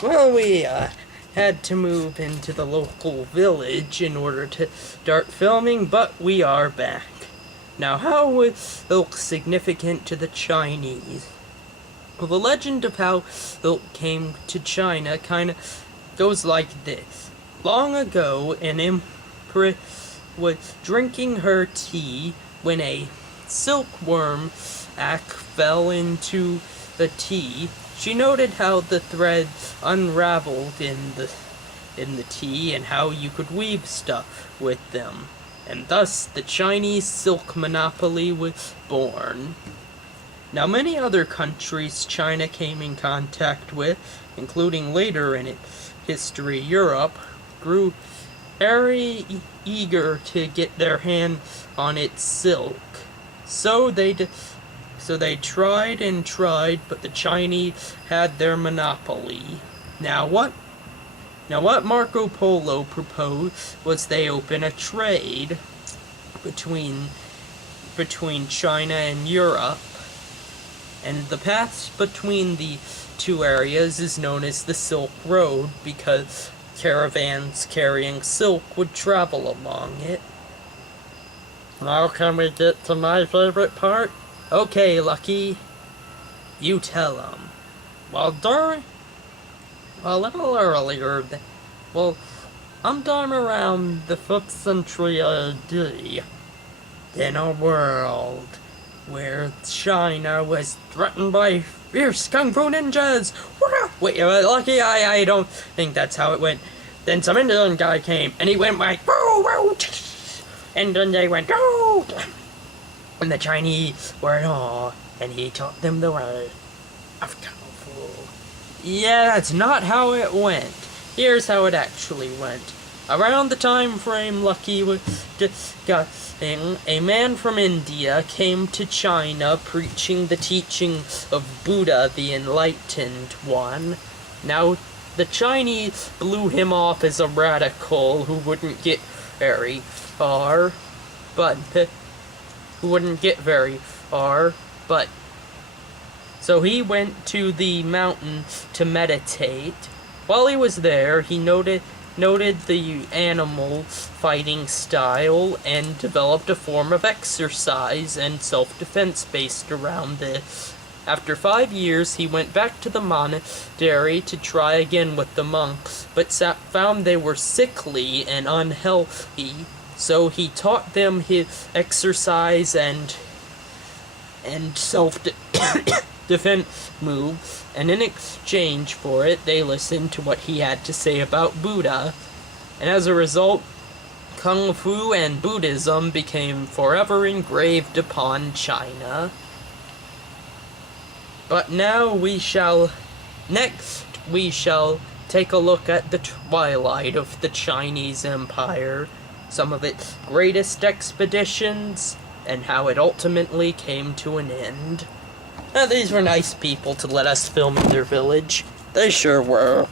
Well, we had to move into the local village in order to start filming, but we are back. Now, how was silk significant to the Chinese? Well, the legend of how silk came to China kind of goes like this. Long ago, an empress was drinking her tea when a silkworm fell into the tea. She noted how the threads unraveled in the tea and how you could weave stuff with them. And thus the Chinese silk monopoly was born. Now many other countries China came in contact with, including later in its history Europe, grew very eager to get their hands on its silk. So they tried and tried, but the Chinese had their monopoly. Now what Marco Polo proposed was they open a trade between China and Europe. And the path between the two areas is known as the Silk Road because caravans carrying silk would travel along it. Now can we get to my favorite part? Okay, Lucky. You tell 'em. Well, a little earlier, sometime around the 5th century AD, in a world where China was threatened by fierce Kung Fu ninjas. Wait, Lucky, I don't think that's how it went. Then some Indian guy came, and he went like, woo, woo, and then they went, go! And the Chinese were in awe, and he taught them the way of Kung Fu. Yeah, that's not how it went. Here's how it actually went. Around the time frame Lucky was discussing, a man from India came to China preaching the teaching of Buddha, the Enlightened One. Now, the Chinese blew him off as a radical who wouldn't get very far, but so he went to the mountain to meditate. While he was there, he noted the animal fighting style and developed a form of exercise and self-defense based around this. After 5 years, he went back to the monastery to try again with the monks, but found they were sickly and unhealthy. So he taught them his exercise and self-defense moves, and in exchange for it, they listened to what he had to say about Buddha. And as a result, Kung Fu and Buddhism became forever engraved upon China. But now we shall take a look at the twilight of the Chinese Empire, some of its greatest expeditions, and how it ultimately came to an end. Now, these were nice people to let us film in their village. They sure were.